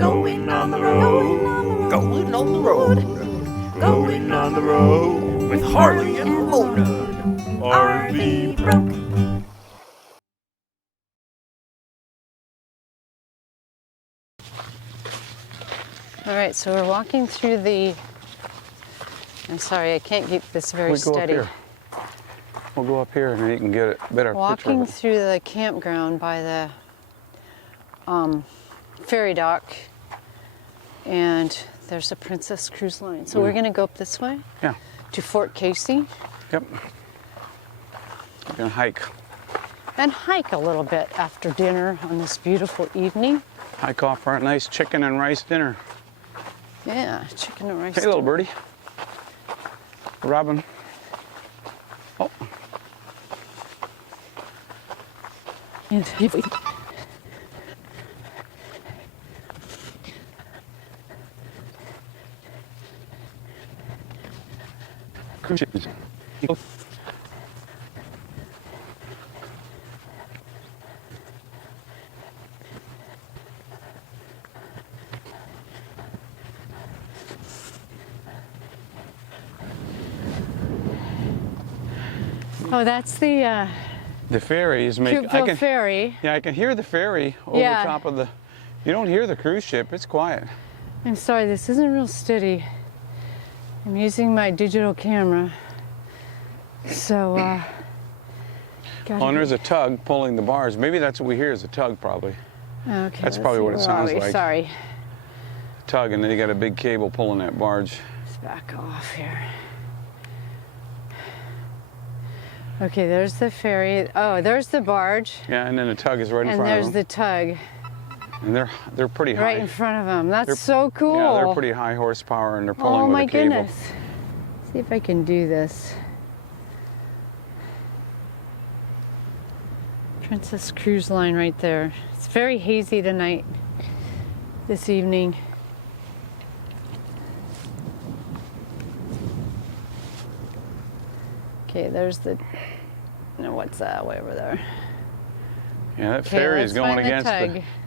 Going on the road, going on the road, going on the road with Harley and Mona. RV broke. All right, so we're walking through the, I'm sorry, I can't keep this very steady. Up here. We'll go up here and you can get a better picture Walking of it. through the campground by the ferry dock, and there's a Princess Cruise Line. So we're gonna go up this way? Yeah. To Fort Casey? Yep. We're gonna hike. And hike a little bit after dinner on this beautiful evening. Hike off for a nice chicken and rice dinner. Yeah, chicken and rice. Hey, little birdie. Robin. Oh. Cruise ships. Oh, that's the ferries make. Cupeville Ferry. Yeah, I can hear the ferry over top of the. You don't hear the cruise ship. It's quiet. I'm sorry, this isn't real steady. I'm using my digital camera, so. Oh, and there's a tug pulling the bars. Maybe that's what we hear is a tug, probably. Okay. That's probably what it sounds like. Sorry. Tug, and then you got a big cable pulling that barge. Let's back off here. Okay, there's the ferry. Oh, there's the barge. Yeah, and then the tug is right in front of them. And there's the tug. And they're pretty high. Right in front of them. That's so cool. Yeah, they're pretty high horsepower, and they're pulling with a cable. Oh my goodness. See if I can do this. Princess Cruise Line right there. It's very hazy tonight, this evening. Okay, there's the, no, what's that way over there? Yeah, that ferry is going against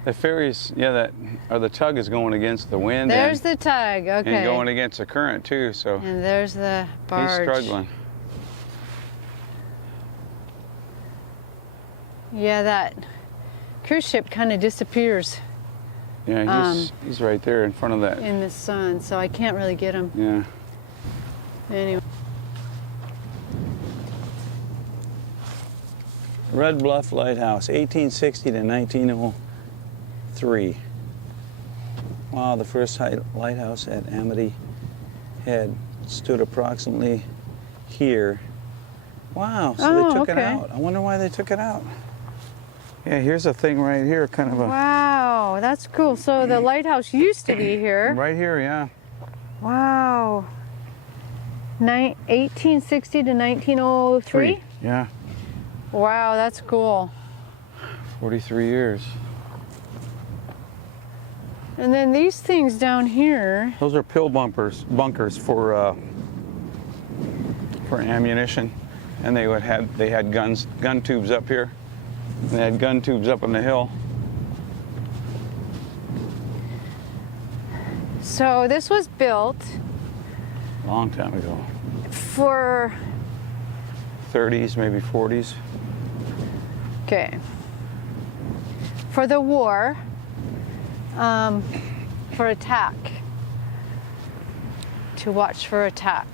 the ferries. Yeah, the tug is going against the wind. There's the tug. Okay. And going against the current too. So. And there's the barge. He's struggling. Yeah, that cruise ship kind of disappears. Yeah, he's right there in front of that. In the sun, so I can't really get him. Yeah. Anyway. Red Bluff Lighthouse, 1860 to 1903. Wow, the first lighthouse at Amity Head stood approximately here. Wow, so they took it out. I wonder why they took it out. Yeah, here's a thing right here, kind of a... Wow, that's cool. So the lighthouse used to be here. Right here, yeah. Wow. 1860 to 1903? Yeah. Wow, that's cool. 43 years. And then these things down here. Those are pill bunkers for ammunition, and they had gun tubes up here, and they had gun tubes up on the hill. So this was built A long time ago. For 30s, maybe 40s. Okay. For the war, for attack, to watch for attack.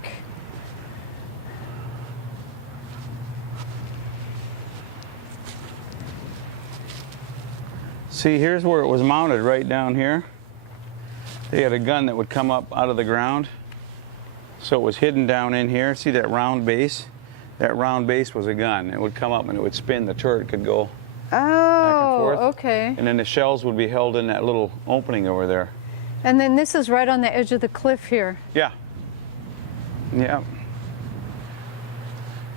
See, here's where it was mounted, right down here. They had a gun that would come up out of the ground. So it was hidden down in here. See that round base? That round base was a gun. It would come up and it would spin. The turret could go back and forth. Okay. And then the shells would be held in that little opening over there. And then this is right on the edge of the cliff here. Yeah. Yeah.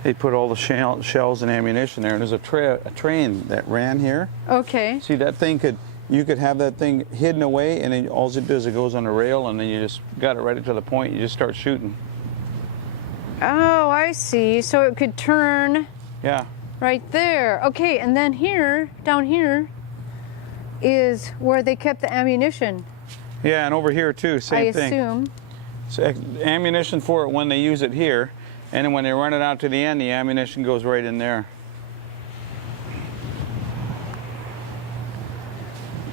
They put all the shells and ammunition there. And there's a train that ran here. Okay. See, that thing you could have that thing hidden away, and then all it does is it goes on the rail, and then you just got it right up to the point. You just start shooting. Oh, I see. So it could turn. Yeah. Right there. Okay, and then here, down here, is where they kept the ammunition. Yeah, and over here too, same I thing. assume. So, ammunition for it when they use it here, and then when they run it out to the end, the ammunition goes right in there.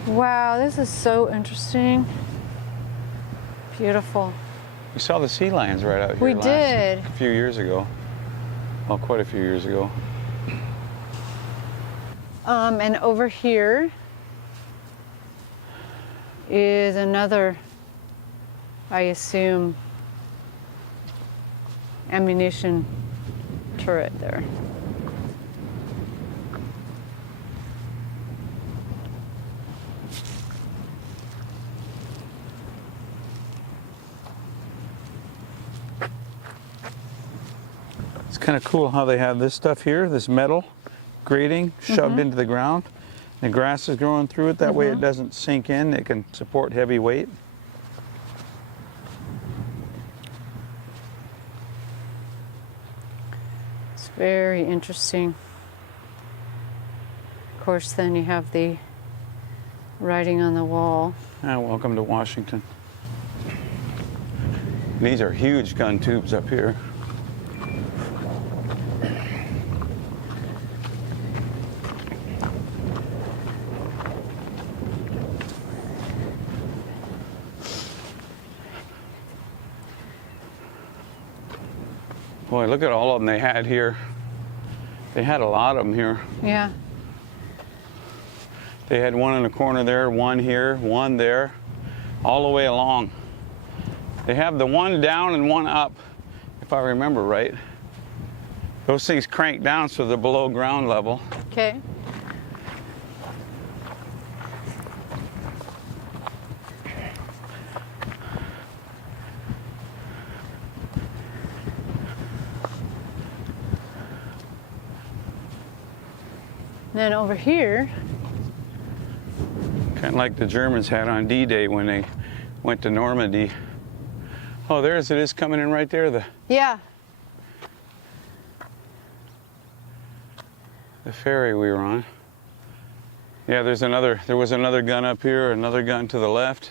Wow, this is so interesting. Beautiful. We saw the sea lions right out here We did. a few years ago. Well, quite a few years ago. And over here is another, I assume, ammunition turret there. It's kind of cool how they have this stuff here, this metal grating shoved into the ground. The grass is growing through it. That way it doesn't sink in. It can support heavy weight. It's very interesting. Of course, then you have the writing on the wall. Welcome to Washington. These are huge gun tubes up here. Boy, look at all of them they had here. They had a lot of them here. Yeah. They had one in the corner there, one here, one there, all the way along. They have the one down and one up, if I remember right. Those things crank down so they're below ground level. Okay. Then over here, Kind of like the Germans had on D-Day when they went to Normandy. Oh, there's it is coming in right there, the yeah, ferry we were on. Yeah, there was another gun up here, another gun to the left.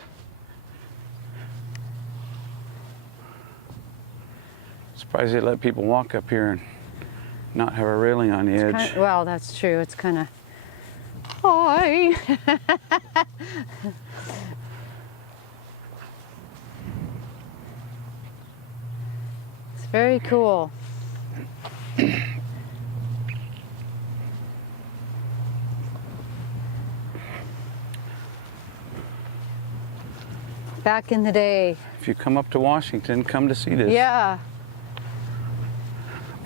Surprised they let people walk up here and not have a railing on the edge. well, that's true. It's kind of high. It's very cool. Back in the day. If you come up to Washington, come to see this. Yeah.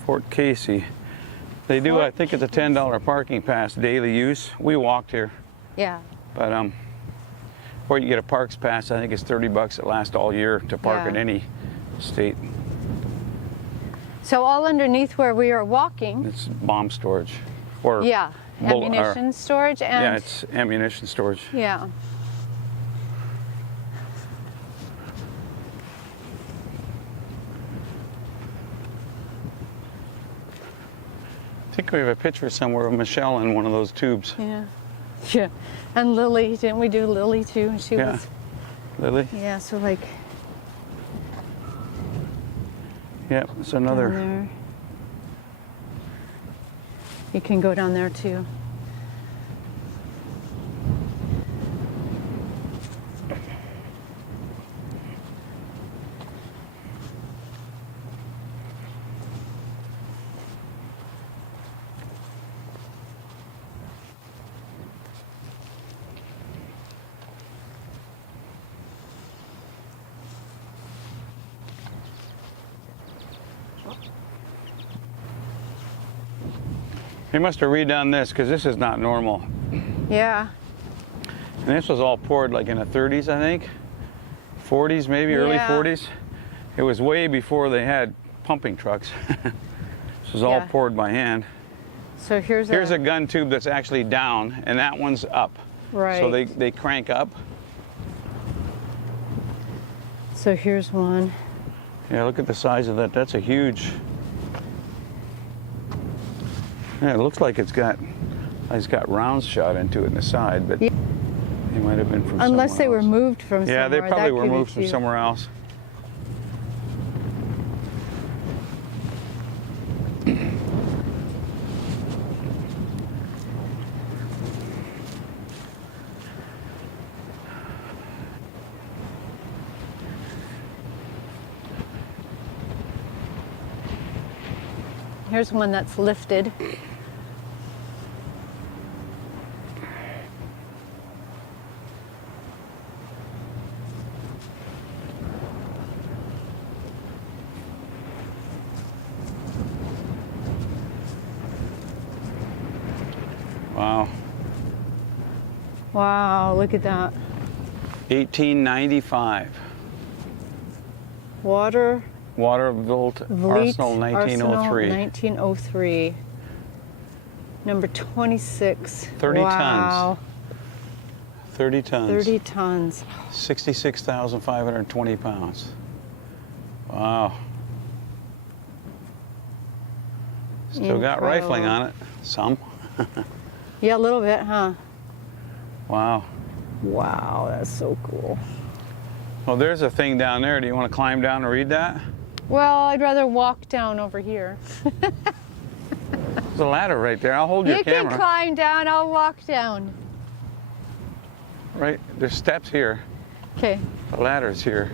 Fort Casey. They do, I think it's a $10 parking pass, daily use. We walked here, Yeah. but or you get a parks pass. I think it's $30. It lasts all year to park Yeah. in any state. So all underneath where we are walking, It's bomb storage, or yeah, bull- or- ammunition storage and yeah, it's ammunition storage. yeah. I think we have a picture somewhere of Michelle in one of those tubes. Yeah. Yeah. And Lily, didn't we do Lily too? She Yeah. was Lily? yeah, so like Yep, it's down another. there. You can go down there too. They must have redone this because this is not normal. Yeah. And this was all poured like in the 30s, I think. 40s, maybe, early Yeah. 40s. It was way before they had pumping trucks. This was all Yeah. poured by hand. So here's a gun tube that's actually down, and that one's up. right. So they crank up. So here's one. Yeah, look at the size of that. That's a huge. Yeah, it looks like it's got rounds shot into it in the side, but Yeah. They might have been from Unless they somewhere were else. moved from somewhere. Yeah, they probably That were could be moved from too. somewhere else. Here's one that's lifted. Wow. Wow, look at that. 1895. Water Watervliet Vliet Arsenal, 1903. 1903. Number 26. 30 tons. Wow. 30 tons. 30 tons. 66,520 pounds. Wow. Still got rifling on it. Some. Yeah, a little bit, huh? Wow. Wow, that's so cool. Well, there's a thing down there. Do you want to climb down and read that? Well, I'd rather walk down over here. There's a ladder right there. I'll hold your You camera. can climb down, I'll walk down. Right, there's steps here. Okay. The ladder's here.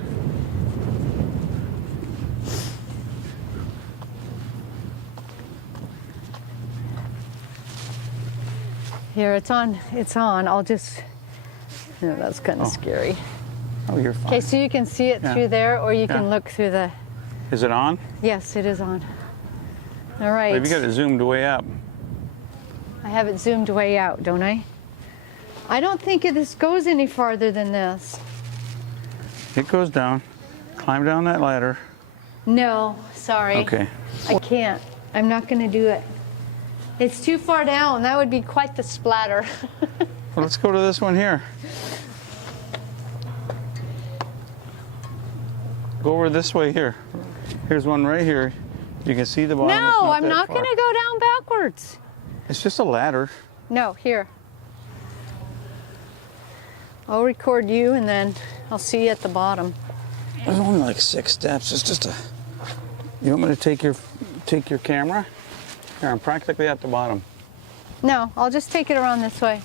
Here, it's on. It's on. I'll just. No, that's kind of scary. Oh, you're fine. Okay, so you can see it Yeah. through there, or you Yeah. can look through the. Is it on? Yes, it is on. All right. Maybe you got it zoomed way up. I have it zoomed way out, don't I? I don't think this goes any farther than this. It goes down. Climb down that ladder. No, sorry. Okay. I can't. I'm not going to do it. It's too far down. That would be quite the splatter. Well, let's go to this one here. Go over this way here. Here's one right here. You can see the bottom. It's No, I'm that not far. going to go down backwards. It's just a ladder. No, here. I'll record you and then I'll see you at the bottom. There's only like 6 steps. It's just a. You want me to take your camera? Here, I'm practically at the bottom. No, I'll just take it around this way.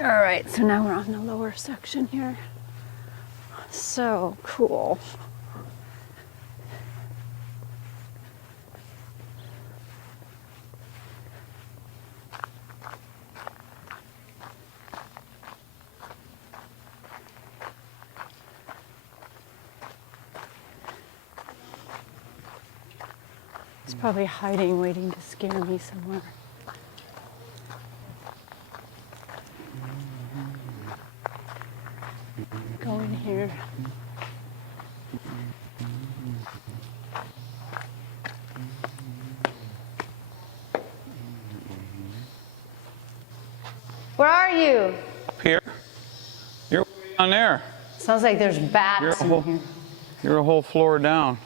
All right, so now we're on the lower section here. So cool. It's probably hiding, waiting to scare me somewhere. Go in here. Where are you? Up here. You're way down there. Sounds like there's bats in here. You're a whole floor down.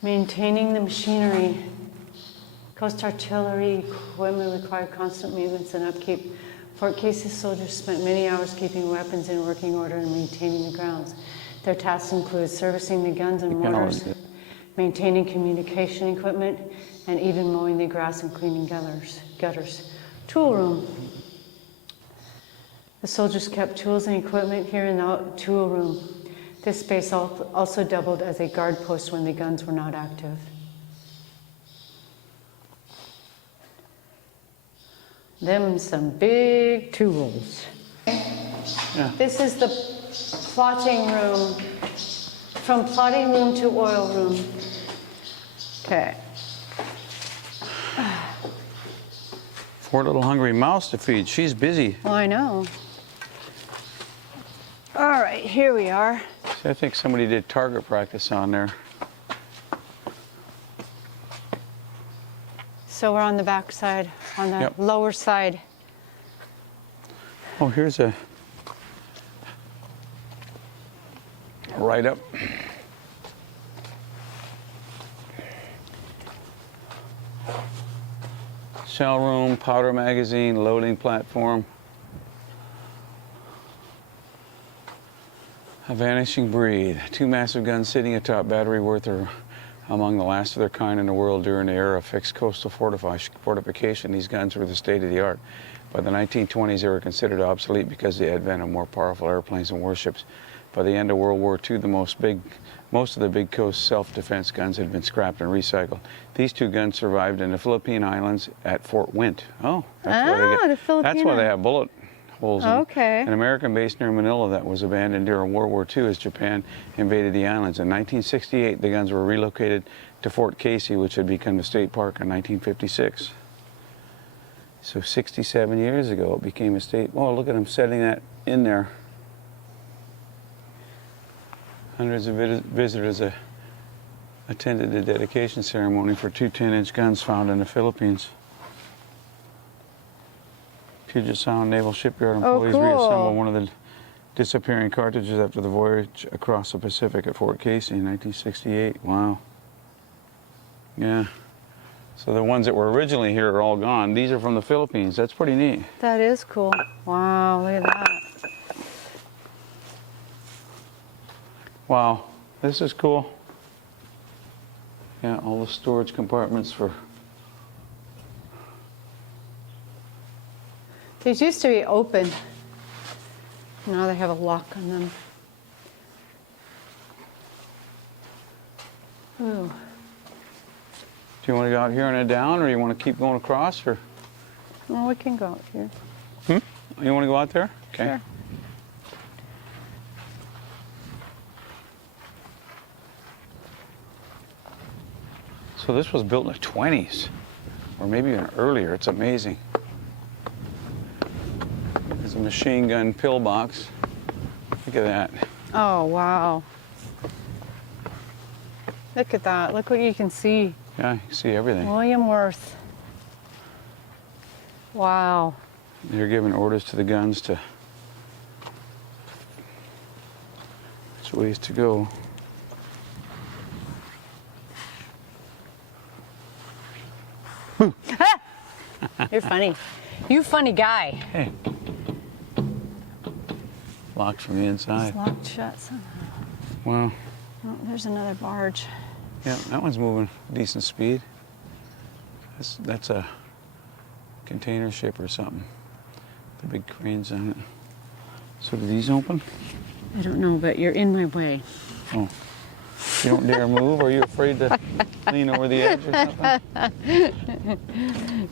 Maintaining the machinery. Coast artillery equipment required constant maintenance and upkeep. Fort Casey's soldiers spent many hours keeping weapons in working order and maintaining the grounds. Their tasks include servicing the guns and mortars, maintaining communication equipment, and even mowing the grass and cleaning gutters. Tool room. The soldiers kept tools and equipment here in the tool room. This space also doubled as a guard post when the guns were not active. Them some big tools. Yeah. This is the plotting room. From plotting room to oil room. Okay. 4 little hungry mouths to feed. She's busy. Oh, I know. All right, here we are. See, I think somebody did target practice on there. So we're on the back side, on the Yep. lower side. Oh, here's a right up. Cell room, powder magazine, loading platform. A vanishing breed. 2 massive guns sitting atop Battery Worth are among the last of their kind in the world during the era of fixed coastal fortification. These guns were the state of the art. By the 1920s, they were considered obsolete because of the advent of more powerful airplanes and warships. By the end of World War II, most of the big coast self-defense guns had been scrapped and recycled. These 2 guns survived in the Philippine Islands at Fort Wint. Oh, that's why they have bullet holes in Okay. an American base near Manila that was abandoned during World War II as Japan invaded the islands. In 1968, the guns were relocated to Fort Casey, which had become a state park in 1956. So 67 years ago, it became a state. Oh, look at them setting that in there. Hundreds of visitors attended the dedication ceremony for 2 10-inch guns found in the Philippines. Puget Sound Naval Shipyard employees reassembled one of the disappearing cartridges after the voyage across the Pacific at Fort Casey in 1968. Wow. Yeah. So the ones that were originally here are all gone. These are from the Philippines. That's pretty neat. That is cool. Wow, look at that. Wow, this is cool. Yeah, all the storage compartments for... These used to be open. Now they have a lock on them. Ooh. Do you want to go out here and head down, or you want to keep going across, or? Well, we can go out here. You want to go out there? Okay. Sure. So this was built in the 20s, or maybe even earlier. It's amazing. There's a machine gun pillbox. Look at that. Oh, wow. Look at that. Look what you can see. Yeah, you can see everything. William Worth. Wow. They're giving orders to the guns to which ways to go. You're funny. You funny guy. Hey. Locked from the inside. It's locked shut somehow. Wow. Oh, there's another barge. Yeah, that one's moving decent speed. That's a container ship or something. The big cranes on it. So do these open? I don't know, but you're in my way. Oh. You don't dare move? Are you afraid to lean over the edge or something?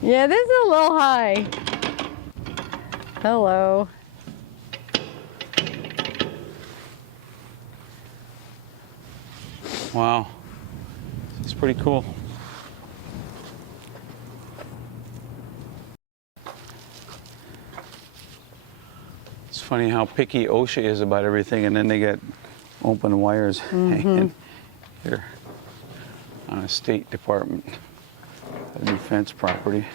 Yeah, this is a little high. Hello. Wow. It's pretty cool. It's funny how picky OSHA is about everything, and then they get open wires hanging here on a State Department of Defense property.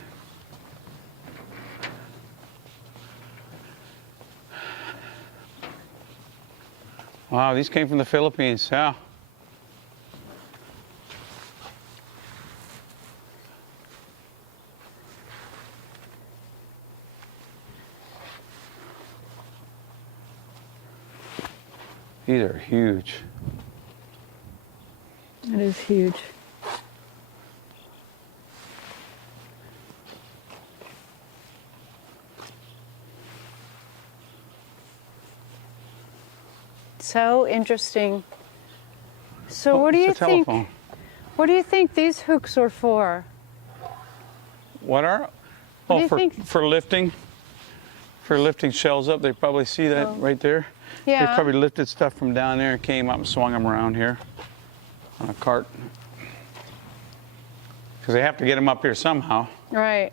Wow, these came from the Philippines. Yeah. These are huge. It is huge. So interesting. So what do you think? Telephone. What do you think these hooks are for? What are? What do Oh, you think? for lifting. For lifting shells up. They probably see that Oh. right there. Yeah. They probably lifted stuff from down there and came up and swung them around here on a cart. Because they have to get them up here somehow. Right.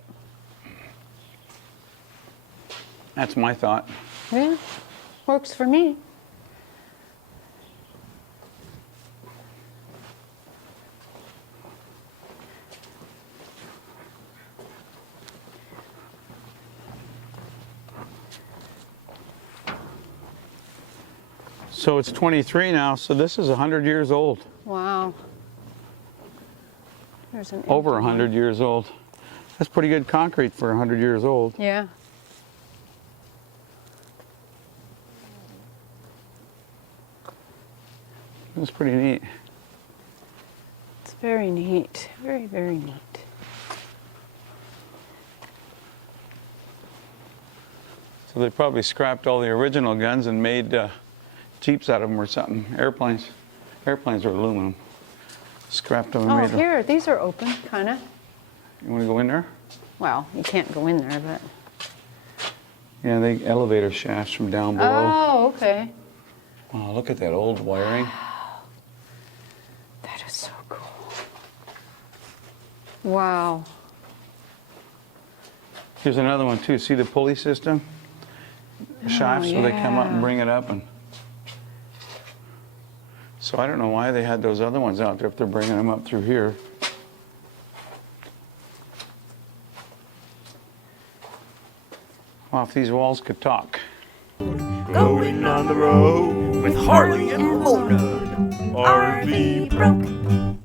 That's my thought. Yeah. Works for me. So it's 23 now, so this is 100 years old. Wow. There's an Over empty one. 100 years old. That's pretty good concrete for 100 years old. Yeah. That's pretty neat. It's very neat. Very, very neat. So they probably scrapped all the original guns and made Jeeps out of them or something. Airplanes. Airplanes are aluminum. Scrapped them and Oh, made them. here, these are open, kind of. You want to go in there? Well, you can't go in there, but. Yeah, they elevator shafts from down below. Oh, okay. Wow, look at that old wiring. That is so cool. Wow. Here's another one too. See the pulley system? The shafts where they come up and yeah. bring it up. And so I don't know why they had those other ones out there if they're bringing them up through here. Well, if these walls could talk. Going on the road with Harley and Mona. RV broke.